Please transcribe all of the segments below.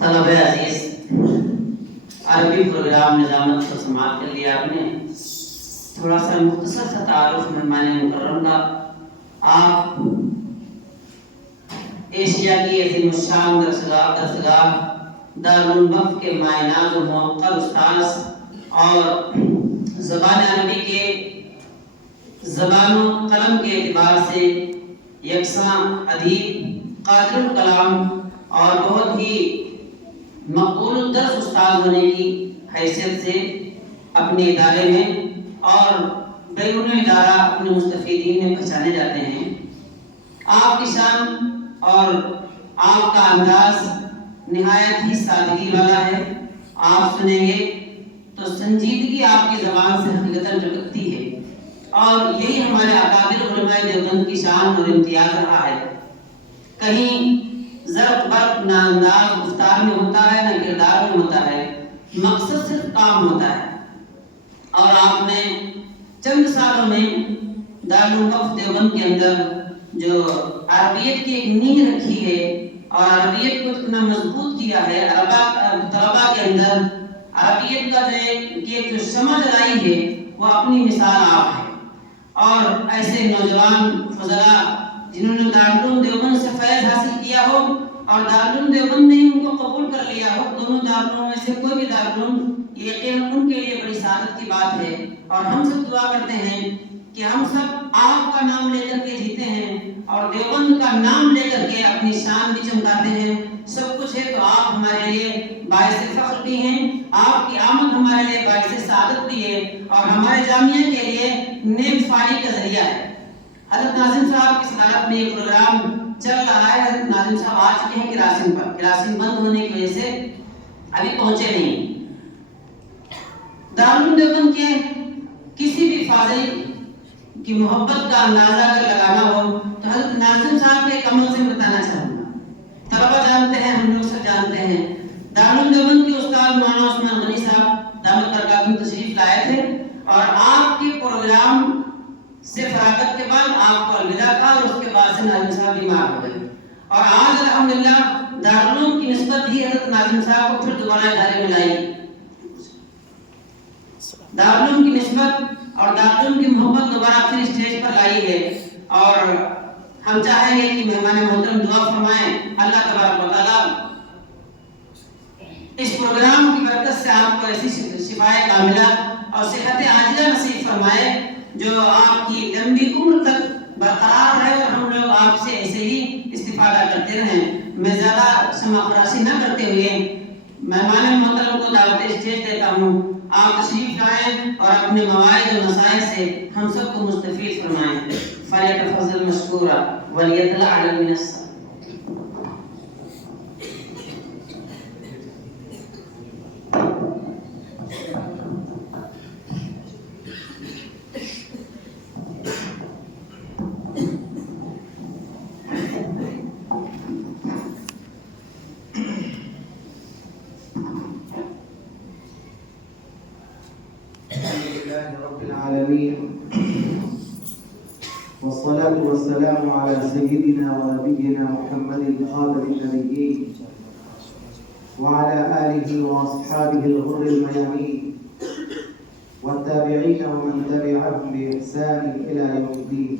طلبہ عزیز، عربی پروگرام نظامت کو سماعت کر لیا آپ نے. تھوڑا سا مختصر سا تعارف مہمان مکرم کا. آپ ایشیا کی عظیم الشان درسگاہ دارالوقف کے مایناز و موقر استاذ اور زبان عربی کے زبان و قلم کے اعتبار سے یکساں ادیب، قادر الکلام اور بہت ہی مقبول الدرس استاد ہونے کی حیثیت سے اپنے ادارے میں اور بیرون ادارہ اپنے مستفیدین میں پہچانے جاتے ہیں. آپ کی شان اور آپ کا انداز نہایت ہی سادگی والا ہے. آپ سنیں گے تو سنجیدگی آپ کی زبان سے حقیقتاً جھلکتی ہے، اور یہی ہمارے اکابر علماء دیوبند کی شان اور امتیاز رہا ہے. کہیں ضرب برق نہ انداز گفتار میں ہوتا ہے نہ کردار میں ہوتا ہے، مقصد صرف کام ہوتا ہے. اور آپ نے چند سالوں میں دارالوقف دیوبند کے اندر جو عربیت کی ایک نیند رکھی ہے اور عربیت کو اتنا مضبوط کیا ہے، طلباء کے اندر عربیت کا جو شمع جلائی ہے وہ اپنی مثال آپ ہے. اور ایسے نوجوان فضلاء جنہوں نے دارالعلوم دیوبند سے فیض حاصل کیا ہو اور دارالعلوم دیوبند نے ان کو قبول کر لیا ہو، دونوں دارالعلوم میں سے کوئی بھی دارالعلوم، یہ یقیناً ان کے لیے بڑی سعادت کی بات ہے. اور ہم سب دعا کرتے ہیں کہ ہم سب آپ کا نام لے کر کے جیتے ہیں اور دیوبند کا نام لے کر کے اپنی شان بھی چمکاتے ہیں. سب کچھ ہے تو آپ ہمارے لیے باعث فخر بھی ہیں، آپ کی آمد ہمارے لیے باعث سعادت بھی ہے اور ہمارے جامعہ کے لیے نیک فاری کا ذریعہ ہے. حضرت ناظم صاحب کی صدارت میں یہ پروگرام چل رہا ہے. حضرت ناظم صاحب آ چکے ہیں کراچی پر. کراچی بند ہونے کی وجہ سے ابھی پہنچے نہیں. دارالعلوم دیوبند کے کسی بھی فاضل کی محبت کا اندازہ اگر لگانا ہو تو حضرت ناظم صاحب کے کموں سے بتانا چاہوں گا. طلبہ جانتے ہیں، ہم لوگ سب جانتے ہیں. دارالعلوم دیوبند کے استاد مولانا عثمان غنی صاحب دامت برکاتہم تشریف لائے تھے اور آپ کے پروگرام سے فراغت کے بعد آپ کو الوداع کہا اور اس کے بعد سے ناظم صاحب بیمار ہو گئے. اور آج الحمدللہ دارالعلوم کی نسبت بھی حضرت ناظم صاحب کو پھر دوبارہ ادارے میں لائی. دارالعلوم کی نسبت اور دارالعلوم کی محبت دوبارہ پھر اسٹیج پر لائی ہے. اور ہم چاہیں گے کہ مہمان محترم دعا فرمائیں. اللہ تبارک و تعالیٰ اس پروگرام کی برکت سے آپ کو ایسی شفائے کاملہ اور صحت عاجلہ نصیب فرمائے جو آپ کی لمبی عمر تک برقرار رہے اور ہم لوگ آپ سے ایسے ہی استفادہ کرتے رہیں. میں زیادہ سماع فراسی نہ کرتے ہوئے مہمان محترم کو دعوت اسٹیج دیتا ہوں. آپ تشریف لائیں اور اپنے مواعظ و نصائح سے ہم سب کو مستفید فرمائیں. فلیتفضل مشکورا ولیتلعن من السلام. رب العالمين والصلاة والسلام على سيدنا ونبينا محمد خاتم النبيين وعلى آله وأصحابه الغر الميامين والتابعين ومن تبعهم بإحسان إلى يوم الدين.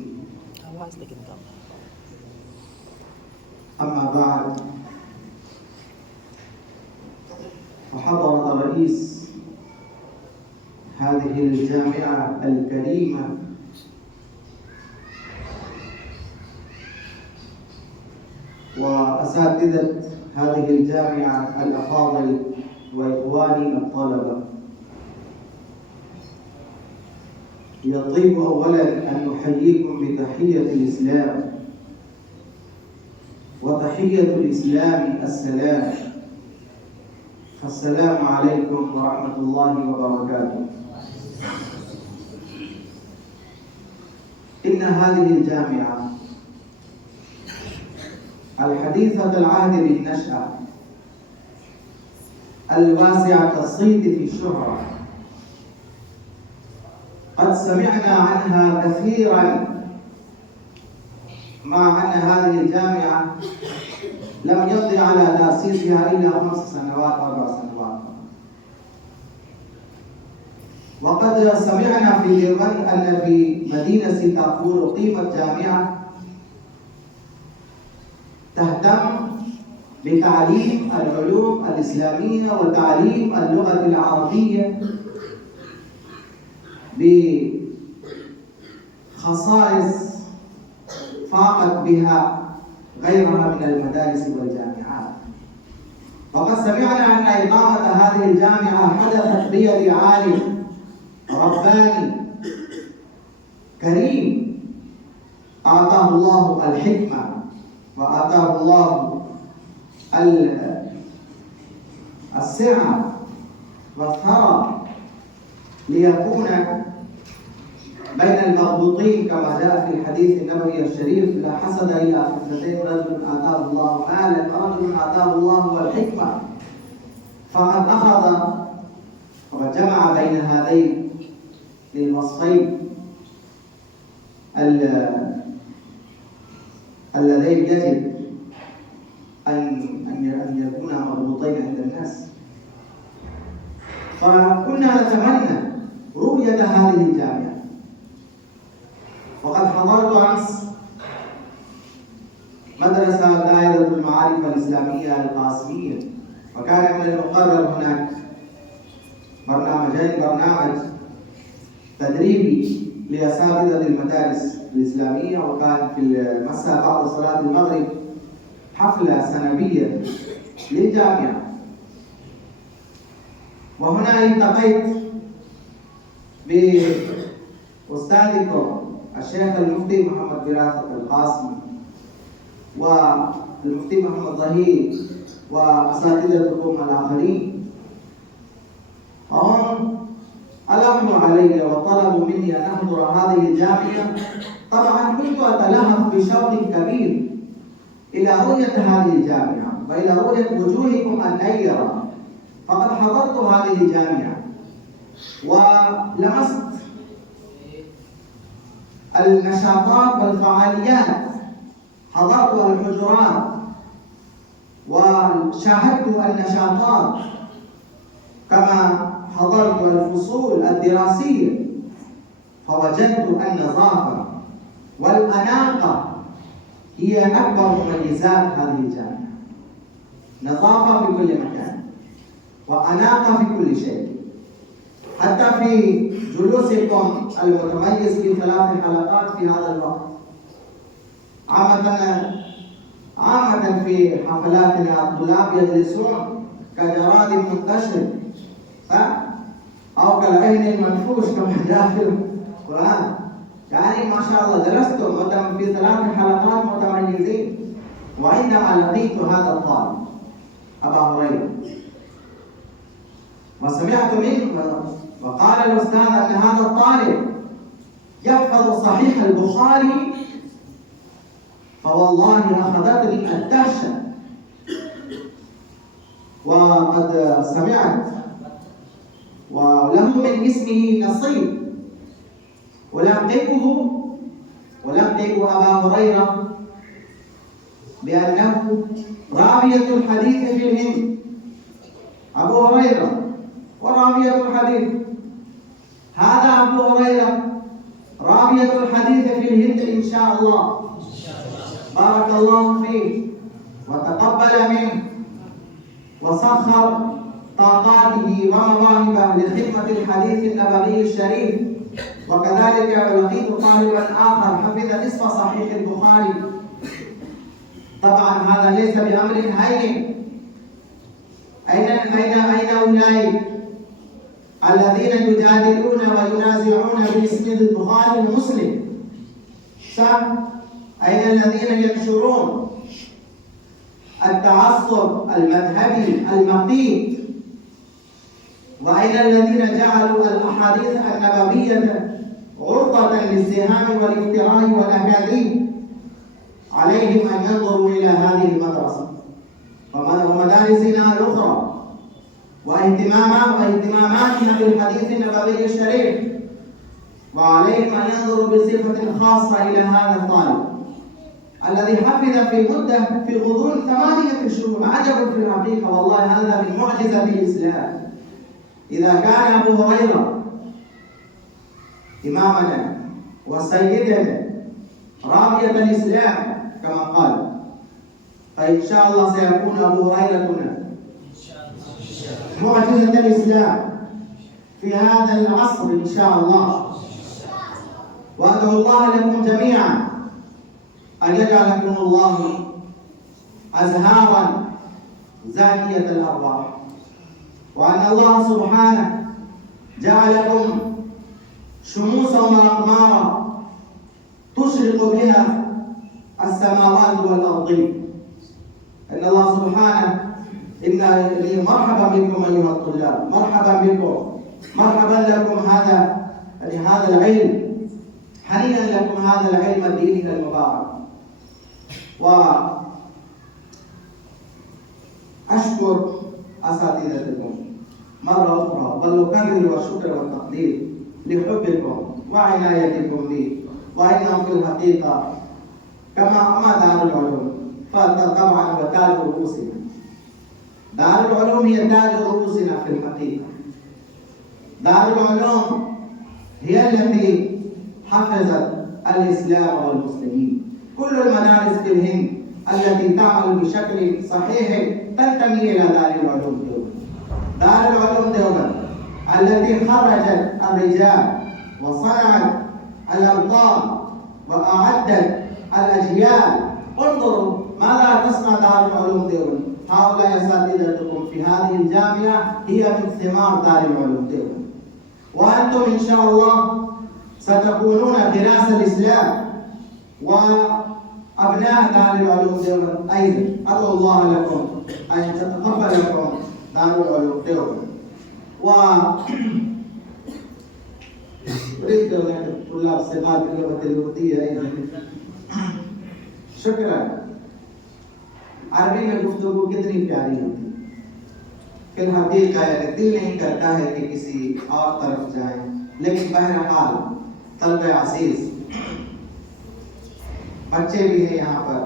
أما بعد، فحضرة رئيس هذه الجامعة الكريمة وأساتذة هذه الجامعة الأفاضل وإخواني الطلبة، يطيب أولا أن نحييكم بتحية الإسلام، وتحية الإسلام السلام. السلام عليكم ورحمة الله وبركاته. إن هذه الجامعة الحديثة العهد بالنشأة الواسعة الصيت في الشهرة قد سمعنا عنها كثيرا، مع أن هذه الجامعة لم يقضي على تأسيسها إلا 5 سنوات 4 سنوات. وقد سمعنا في اليمن أن في مدينة سيتافور أقيمت جامعة تهتم بتعليم العلوم الإسلامية وتعليم اللغة العربية بخصائص فاقت بها غيرها من المدارس والجامعات. وقد سمعنا أن إقامة هذه الجامعة حدثت بيد عالم رباني كريم آتاه الله الحكمة وآتاه الله السعة والثرى ليكون بين المغبوطين كما جاء في الحديث النبوي الشريف: لا حسد إلا في اثنتين، رجل آتاه الله مالا ورجل آتاه الله الحكمة. فقد أخذ وجمع بين هذين الوصفين اللذين يجب أن يكونا مربوطين عند الناس. فكنا نتمنى رؤية هذه الجامعة. وقد حضرت أمس مدرسة دائرة المعارف الإسلامية القاسمية، وكان من المقرر هناك برنامجين: برنامج تدريبي لأساتذة المدارس الإسلامية، وكان في المساء بعد صلاة المغرب حفلة سنوية للجامعة. وهنا التقيت بأستاذكم الشيخ المفتي محمد براثة القاسمي والمفتي محمد ظهير وأساتذتكم الآخرين. فهم ألحوا علي وطلبوا مني أن أحضر هذه الجامعة. طبعا كنت أتلهف بشوق كبير إلى رؤية هذه الجامعة وإلى رؤية وجوهكم النيرة. فقد حضرت هذه الجامعة ولمست النشاطات والفعاليات، حضرت الحجرات وشاهدت النشاطات، كما حضرت الفصول الدراسية. فوجدت النظافة والأناقة هي أكبر مميزات هذه الجامعة. نظافة في كل مكان وأناقة في كل شيء. حتى في جلوسكم المتميز في 3 حلقات في هذا الوقت، عامة في حفلاتنا الطلاب يجلسون كجراد منتشر أو كالعين المنفوش كما جاء في القرآن. يعني ما شاء الله جلستم في 3 حلقات متميزين. وعندما لقيت هذا الطالب أبا هريرة وسمعت منه وقال الأستاذ أن هذا الطالب يحفظ صحيح البخاري، فوالله أخذتني الدهشة. وقد سمعت وله من اسمه نصيب. ألقب أبا هريرة بأنه راوية الحديث في الهند. أبو هريرة وراوية الحديث. هذا أبو هريرة راوية الحديث في الهند إن شاء الله. بارك الله فيه وتقبل منه وسخر طاقاته ومواهبه لخدمة الحديث النبوي الشريف. وكذلك لقيت طالبا آخر حفظ نصف صحيح البخاري. طبعا هذا ليس بأمر هين. أين أولئك الذين يجادلون وينازعون بإسناد البخاري ومسلم؟ أين الذين ينشرون التعصب المذهبي المقيت؟ وأين الذين جعلوا الأحاديث النبوية عرضة للسهام والافتراء والأكاذيب؟ عليهم أن ينظروا إلى هذه المدرسة ومدارسنا الأخرى واهتماماتنا بالحديث النبوي الشريف، وعليهم أن ينظروا بصفة خاصة إلى هذا الطالب الذي حفظ في مدة في غضون 8 شهور. عجب في الحقيقة، والله هذا من معجزة الإسلام. إذا كان أبو هريرة إمامنا وسيدنا رابية الإسلام كما قال، فإن شاء الله سيكون أبو هريرة معجزة الإسلام في هذا العصر إن شاء الله. وأدعو الله لكم جميعا أن يجعلكم الله أزهارا زاكية الأرواح، وأن الله سبحانه جعلكم شموسا وأقمارا تشرق بها السماوات والأرضين. إن الله سبحانه إنني مرحبا بكم أيها الطلاب، مرحبا بكم، مرحبا لكم هذا العلم، حنينا لكم هذا العلم الديني المبارك. وأشكر أساتذتكم مرة أخرى، بل أكرر الشكر والتقدير لحبكم وعنايتكم بي، وإنهم في الحقيقة كما دار العلوم فطبعا وتاج رؤوسنا. دار العلوم هي تاج رؤوسنا في الحقيقة. دار العلوم هي التي حفظت الإسلام والمسلمين. كل المدارس في الهند التي تعمل بشكل صحيح تنتمي إلى دار العلوم ديوبند. دار العلوم ديوبند التي خرجت الرجال وصنعت الأبطال وأعدت الأجيال. انظروا ماذا تصنع دار العلوم ديوبند. هؤلاء أساتذتكم في هذه الجامعة هي من ثمار دار العلوم ديوبند، وأنتم إن شاء الله ستكونون غراس الإسلام وأبناء دار العلوم ديوبند أيضا. أدعو الله لكم أن يتقبل لكم دار العلوم ديوبند. أريد الطلاب الصغار باللغة الأردية أيضا. شكرا. عربی میں گفتگو کتنی پیاری ہوتی ہے، پھر حقیقہ ہے دل نہیں کرتا ہے کہ کسی اور طرف جائیں، لیکن بہرحال طلبہ عزیز بچے بھی ہیں یہاں پر.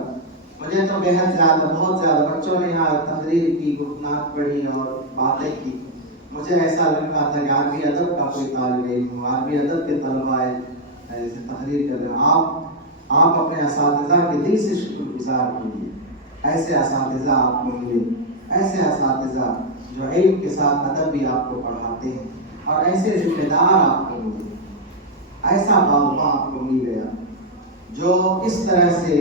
مجھے تو بہت زیادہ بہت زیادہ بچوں نے یہاں تقریر کی، گفتگو پڑھی اور باتیں کی. مجھے ایسا لگتا تھا کہ عربی ادب کا کوئی طالب علم ہو، عربی ادب کے طلبہ ایسے تقریر کر رہے ہیں. آپ اپنے اساتذہ کے دل سے شکر گزار ہوئیے. ایسے اساتذہ آپ کو ملے، ایسے اساتذہ جو علم کے ساتھ ادب بھی آپ کو پڑھاتے ہیں، اور ایسے ذمہ دار آپ کو ملے، ایسا باغباں آپ کو مل گیا جو اس طرح سے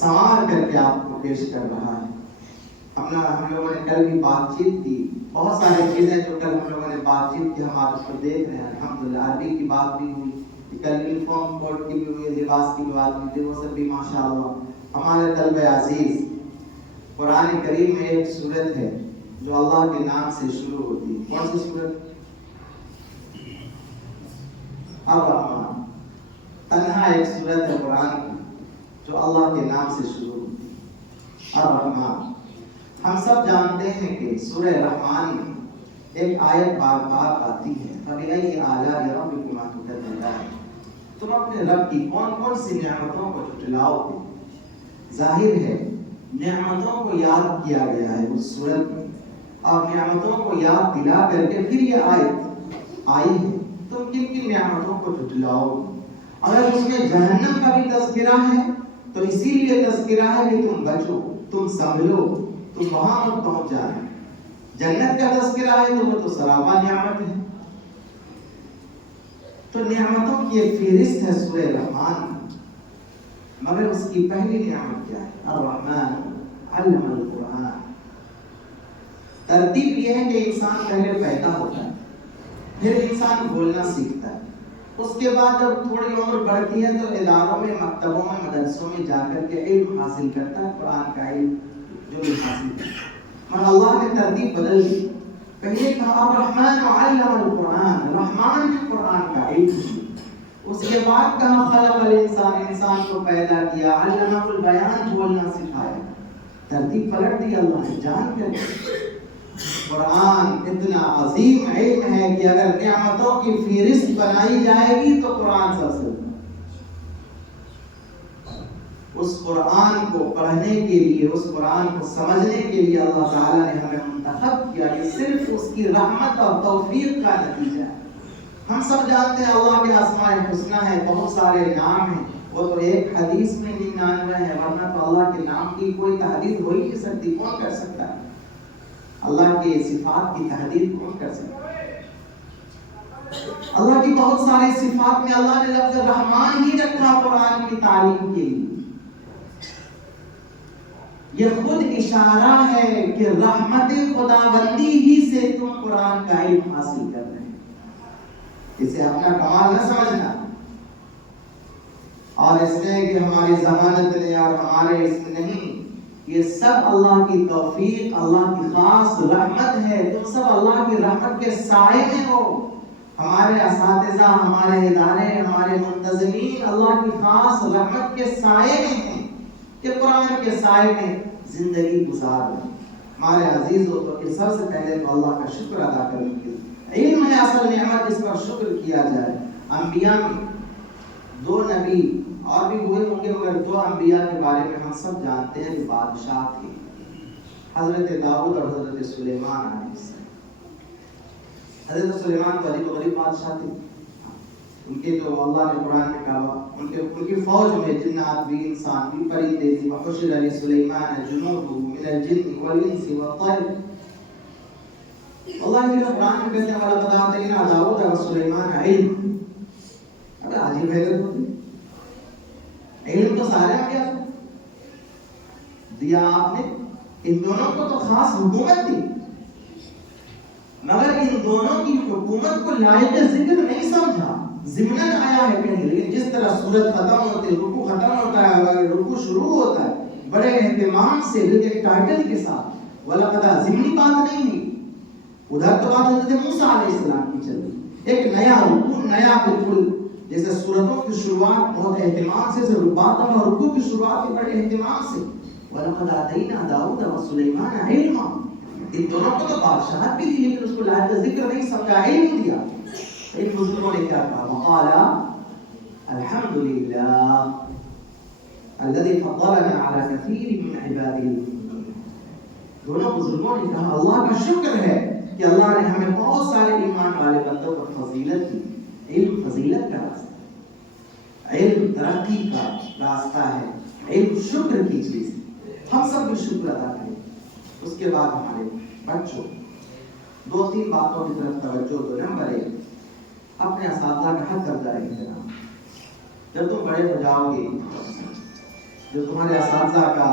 سنوار کر کے آپ کو پیش کر رہا ہے. ہم لوگوں نے کل بھی بات چیت کی، بہت ساری چیزیں جو کل ہم لوگوں نے بات چیت کی ہم آپ اس کو دیکھ رہے ہیں. الحمدللہ عربی کی بات بھی ہوئی، کل یونیفارم کوڈ کی بھی ہوئی، لباس کی بات بھی تھی، وہ سب بھی ماشاءاللہ. ہمارے طلبہ عزیز، قرآن کریم میں ایک سورت ہے جو اللہ کے نام سے شروع ہوتی ہے. کون سی سورت؟ الرحمن. تنہا ایک سورت ہے قرآن کی جو اللہ کے نام سے شروع ہوتی ہے، الرحمن. ہم سب جانتے ہیں کہ سورہ رحمان میں ایک آیت بار بار آتی ہے، فَبِأَيِّ آلَاءِ رَبِّكُمَا تُكَذِّبَانِ. تم اپنے رب کی کون کون سی نعمتوں کو جھٹلاؤ گے. ظاہر ہے نعمتوں کو یاد کیا گیا ہے اس صورت میں، اور نعمتوں کو یاد دلا کر کے پھر یہ آیت آئی ہے. تم کن کن نعمتوں کو جھٹلاؤ گے. اگر اس میں جہنم کا بھی تذکرہ ہے تو اسی لیے تذکرہ ہے کہ تم بچو، تم سنبھلو، تم وہاں مت پہنچ جائے. جنت کا تذکرہ ہے تو وہ تو سراپا نعمت ہے. تو نعمتوں کی ایک فہرست ہے سورہ رحمان، مگر اس کی پہلی نعمت کیا ہے؟ الرحمن علم القرآن. ترتیب یہ ہے کہ انسان پہلے پیدا ہوتا ہے، پھر انسان بولنا سیکھتا ہے، اس کے بعد جب تھوڑی عمر بڑھتی ہے تو اداروں میں، مکتبوں میں، مدرسوں میں جا کر کے علم حاصل کرتا ہے، قرآن کا علم جو بھی حاصل کرتا ہے. مگر اللہ نے ترتیب بدل دی. پہلے کہا الرحمن علم القرآن، رحمان نے قرآن کا علم دیا. اس کے بعد کہا خلق الانسان، انسان کو پیدا کیا، علمہ البیان، بولنا سکھایا. ترتیب پلٹ دی اللہ نے جان کر. قرآن اتنا عظیم علم ہے کہ اگر نعمتوں کی فہرست بنائی جائے گی تو قرآن سب سے اس قرآن کو پڑھنے کے لیے، اس قرآن کو سمجھنے کے لیے اللہ تعالیٰ نے ہمیں منتخب کیا، یہ صرف اس کی رحمت اور توفیق کا نتیجہ ہے۔ ہم سب جانتے ہیں اللہ کے اسماء الحسنی ہے، بہت سارے نام ہیں، وہ تو ایک حدیث میں 99 ہے، ورنہ تو اللہ کے نام کی کوئی تحدید ہو ہی نہیں سکتی۔ کون کر سکتا ہے اللہ کے صفات کی تحدید؟ کون کر سکتا ہے؟ اللہ کی بہت ساری صفات میں اللہ نے لفظ رحمان ہی رکھا قرآن کی تعلیم کے لیے۔ یہ خود اشارہ ہے کہ رحمت خداوندی ہی سے تم قرآن کا علم حاصل کر رہے ہیں، اسے اپنا کمال نہ سمجھنا، اور اس میں کہ ہماری ذہانت نے اور ہمارے اس میں نہیں، یہ سب اللہ کی توفیق، اللہ کی خاص رحمت ہے۔ تم سب اللہ کی رحمت کے سائے میں ہو، ہمارے اساتذہ، ہمارے ادارے، ہمارے منتظمین اللہ کی خاص رحمت کے سائے میں ہیں کہ قرآن کے سائے میں زندگی گزار رہے ہیں۔ ہمارے عزیزوں، تو سب سے پہلے تو اللہ کا شکر ادا کرنے کے علم ہے اصل نعمت، جس پر شکر کیا جائے۔ انبیاء میں 2 نبی اور بھی ہوئے ہوں گے، مگر 2 انبیاء کے بارے میں ہم سب جانتے ہیں کہ بادشاہ تھے، حضرت داؤد اور حضرت سلیمان علیہ السلام۔ حضرت سلیمان تو عجیب و غریب بادشاہ تھے، ان کے تو اللہ نے قرآن میں کہا، ان کی فوج میں جنات بھی، انسان بھی، پرندے بھی، وحشر لسلیمان جنوده من الجن والانس والطير۔ اللہ نے قرآن میں کہتے ہیں وَلَقَدْ آتَيْنَا دَاوُودَ وَسُلَيْمَانَ عِلْمًا۔ اب عجیب حیرت ہوتی ہے، علم تو سارے انبیاء کو دیا آپ نے، ان دونوں کو تو خاص حکومت دی، مگر ان دونوں کی حکومت کو لائق ذکر نہیں سمجھا، ضمناً آیا ہے کہیں، لیکن جس طرح سورت ختم ہوتی ہے، رکوع ختم ہوتا ہے اور رکوع شروع ہوتا ہے، بڑے اہتمام سے ایک ٹائٹل کے ساتھ، وَلَقَدْ ضمنی بات نہیں ہے، ادھر تو بات حضرت موسیٰ علیہ السلام کی چل رہی، ایک نیا رکوع، نیا بالکل، جیسے سورتوں کی شروعات بہت اہتمام سے، باتوں اور رکوع کی شروعات بڑے اہتمام سے، وَلَقَدْ آتَيْنَا دَاوُودَ وَسُلَيْمَانَ عِلْمًا، ان دونوں کو تو بادشاہت بھی دی، لیکن اس کو لائق ذکر نہیں سمجھا، علم دیا۔ ان بزرگوں نے کیا کہا؟ وقال الحمد للہ الذي فضلنا على كثير من عباده المؤمنين۔ دونوں بزرگوں نے کہا اللہ کا شکر ہے کہ اللہ نے ہمیں بہت سارے ایمان والے بندوں پر فضیلت دی۔ علم فضیلت کا راستہ ہے، علم ترقی کا راستہ ہے، علم شکر کی چیز ہے، ہم سب بھی شکر ادا کریں۔ اس کے بعد ہمارے بچوں 2-3 باتوں کی طرف توجہ دو۔ نمبر 1، اپنے اساتذہ کا حق درجہ احترام۔ جب تم بڑے ہو جاؤ گے، جو تمہارے اساتذہ کا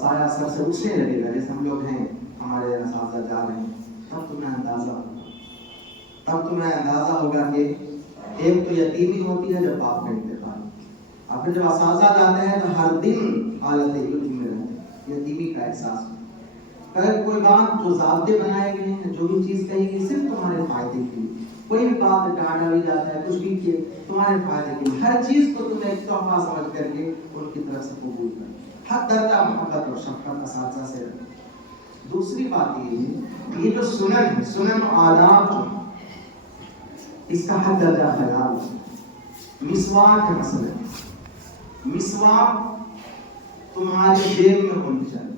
سایہ سر سے اٹھنے لگے گا، جیسے ہم لوگ ہیں، ہمارے اساتذہ جا رہے ہیں، تب تمہیں اندازہ ہوگا کہ ایک تو یتیمی ہوتی ہے جب باپ کا انتقال، اور پھر جب اساتذہ جاتے ہیں تو ہر دن حالت یتیم میں رہتے ہیں، یتیمی کا احساس ہوتا ہے۔ اگر کوئی بات جو ضابطے بنائے گئے ہیں، جو بھی چیز کہی گئی صرف تمہارے فائدے کے لیے، کوئی بھی بات ڈالا بھی جاتا ہے، کچھ بھی کیے تمہارے فائدے کے لیے، ہر چیز کو تم ایک تحفہ سمجھ کر کے ان کی طرف سے قبول کرو، حق درجہ محبت اور شفقت اساتذہ سے رکھو۔ دوسری بات یہ ہے کہ یہ جو سنن ہے، سنن و آداب جو اس کا حق درجہ خیال ہے۔ مسواک ہے مثلا، مسواک تمہاری جیب میں ہونی چاہیے،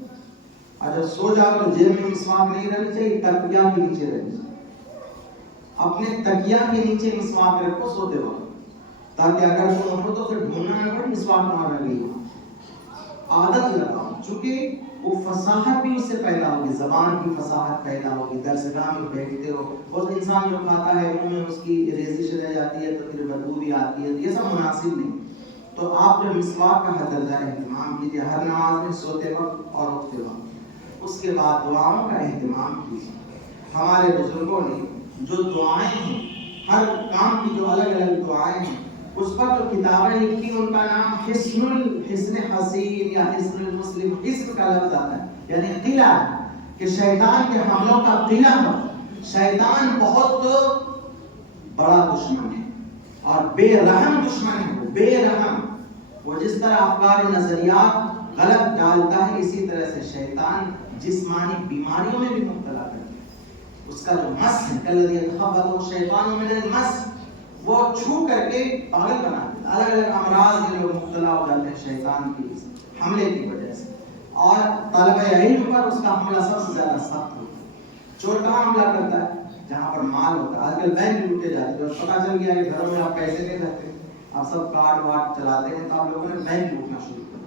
اور جب سو جاؤ تو جیب میں مسواک نہیں رہنی چاہیے، تکیہ کے نیچے رہنی چاہیے۔ اپنے تکیہ کے نیچے مسواک رکھو سوتے وقت، تاکہ اگر تم اٹھو تو پھر ڈھونڈنا نہ پڑے مسواک تمہارا گئی ہو۔ عادت لگاؤ، چونکہ وہ فصاحت بھی اس سے پیدا ہوگی، زبان کی فصاحت پیدا ہوگی۔ درسگاہ میں بیٹھتے ہو، بہت انسان جو کھاتا ہے منہ میں اس کی ریزش رہ جاتی ہے تو پھر بدبو بھی آتی ہے، یہ سب مناسب نہیں۔ تو آپ جو مسواک کا حق درجہ اہتمام کیجیے ہر نماز میں، سوتے وقت اور اٹھتے وقت۔ اس کے بعد دعاؤں کا اہتمام کیجیے۔ ہمارے بزرگوں نے جو دعائیں ہیں، ہر کام کی جو الگ الگ دعائیں ہیں، اس پر جو کتابیں لکھی ان کا نام حصن حسین یا حصن المسلم، حصن کا لفظ آتا ہے یعنی قلعہ، کہ شیطان کے حملوں کا قلعہ۔ شیطان بہت بڑا دشمن ہے اور بے رحم دشمن ہے، وہ بے رحم، وہ جس طرح افکار و نظریات غلط ڈالتا ہے، اسی طرح سے شیطان جسمانی بیماریوں میں بھی مبتلا کرتا ہے۔ اس کا جو مس ہے، کلذی یتخبط الشیطان من المس، وہ چھو کر کے پاگل بنا دیتا الگ الگ امراض میں لوگ مبتلا ہو جاتے ہیں شیطان کی حملے کی وجہ سے، اور طلبہ علم پر اس کا حملہ سب سے زیادہ سخت ہوتا ہے۔ چور کہاں حملہ کرتا ہے؟ جہاں پر مال ہوتا ہے۔ آج کل بینک لوٹے جاتے ہیں، اور پتہ چل گیا کہ گھروں میں آپ پیسے نہیں رکھتے، آپ سب کارڈ وارڈ چلاتے ہیں، تو آپ لوگوں نے بینک لوٹنا شروع کیا۔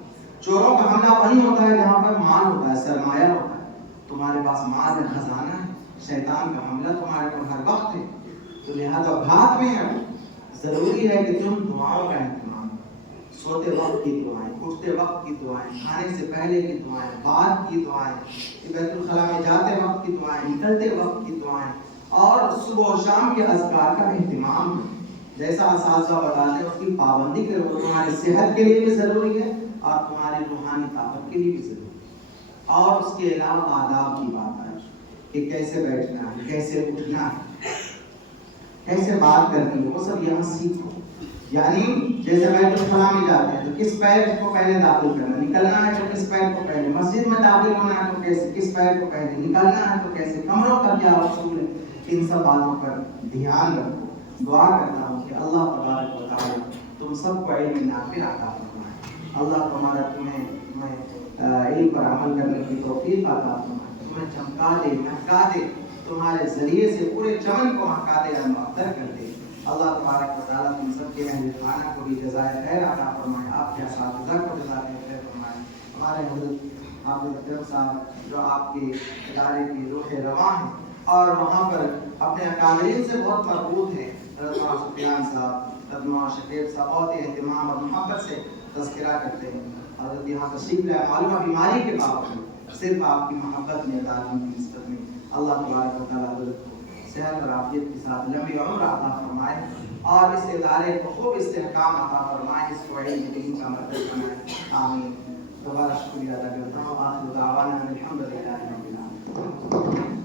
چوروں کا حملہ وہیں ہوتا ہے جہاں پر مال ہوتا ہے، سرمایہ ہوتا ہے۔ تمہارے پاس مال ہے، خزانہ ہے، شیطان کا حملہ تمہارے پر ہر وقت ہے، تو لہٰذا بھاگ میں ہے، ضروری ہے کہ تم دعاؤں کا اہتمام، سوتے وقت کی دعائیں، اٹھتے وقت کی دعائیں، کھانے سے پہلے کی دعائیں، بعد کی دعائیں، بیت الخلاء میں جاتے وقت کی دعائیں، نکلتے وقت کی دعائیں، اور صبح و شام کے اذکار کا اہتمام جیسا اساتذہ بتاتے ہیں اس کی پابندی کرو۔ وہ تمہاری صحت کے لیے بھی ضروری ہے اور تمہاری روحانی طاقت کے لیے بھی ضروری ہے۔ اور اس کے علاوہ آداب کی بات ہے کہ کیسے بیٹھنا ہے، کیسے اٹھنا ہے، کیسے بات کرنی ہے، وہ سب یہاں سیکھو۔ یعنی جیسے بیت الخلاء میں جاتے ہیں تو کس پیر کو پہلے داخل کرنا، نکلنا ہے تو کس پیر کو پہلے، مسجد میں داخل ہونا ہے تو کیسے، کس پیر کو پہلے، نکلنا ہے تو کیسے، کمروں کا کیا اصول ہے، ان سب باتوں پر دھیان رکھو۔ دعا کرتا ہوں کہ اللہ تبارک و تعالی تم سب کو علم نافع عطا فرمائے، اللہ تمہارا تمہیں علم پر عمل کرنے کی توفیق عطا فرمائے، تمہیں چمکا دے، مہکا دے، تمہارے ذریعے سے پورے چمن کو مہکا دے اور معطر کر دے۔ اللہ تبارک و تعالیٰ تم سب کے اہل خانہ کو بھی جزائے خیر عطا فرمائے، آپ کے اساتذہ کو جزائے خیر فرمائے، ہمارے حضرت حافظ اکرم صاحب جو آپ کے ادارے کی روح رواں ہیں اور وہاں پر اپنے اکابرین سے بہت مربوط ہیں، حضرت مولانا سفیان صاحب، حضرت مولانا شکیب صاحب بہت ہی اہتمام اور محبت سے تذکرہ کرتے ہیں۔ حضرت یہاں تشریف لائے معلومہ بیماری کے باوجود صرف آپ کی محبت میں، تعلیم کی نسبت میں، اللہ تبارک و تعالیٰ حضرت کو صحت اور عافیت کے ساتھ لمبی عمر عطا فرمائے اور اس ادارے کو خوب استحکام عطا فرمائے، اس کو علم دین کا مرکز بنائے، آمین۔ دوبارہ شکریہ ادا کرتا ہوں، آخر دعوانا الحمدللہ رب العالمین۔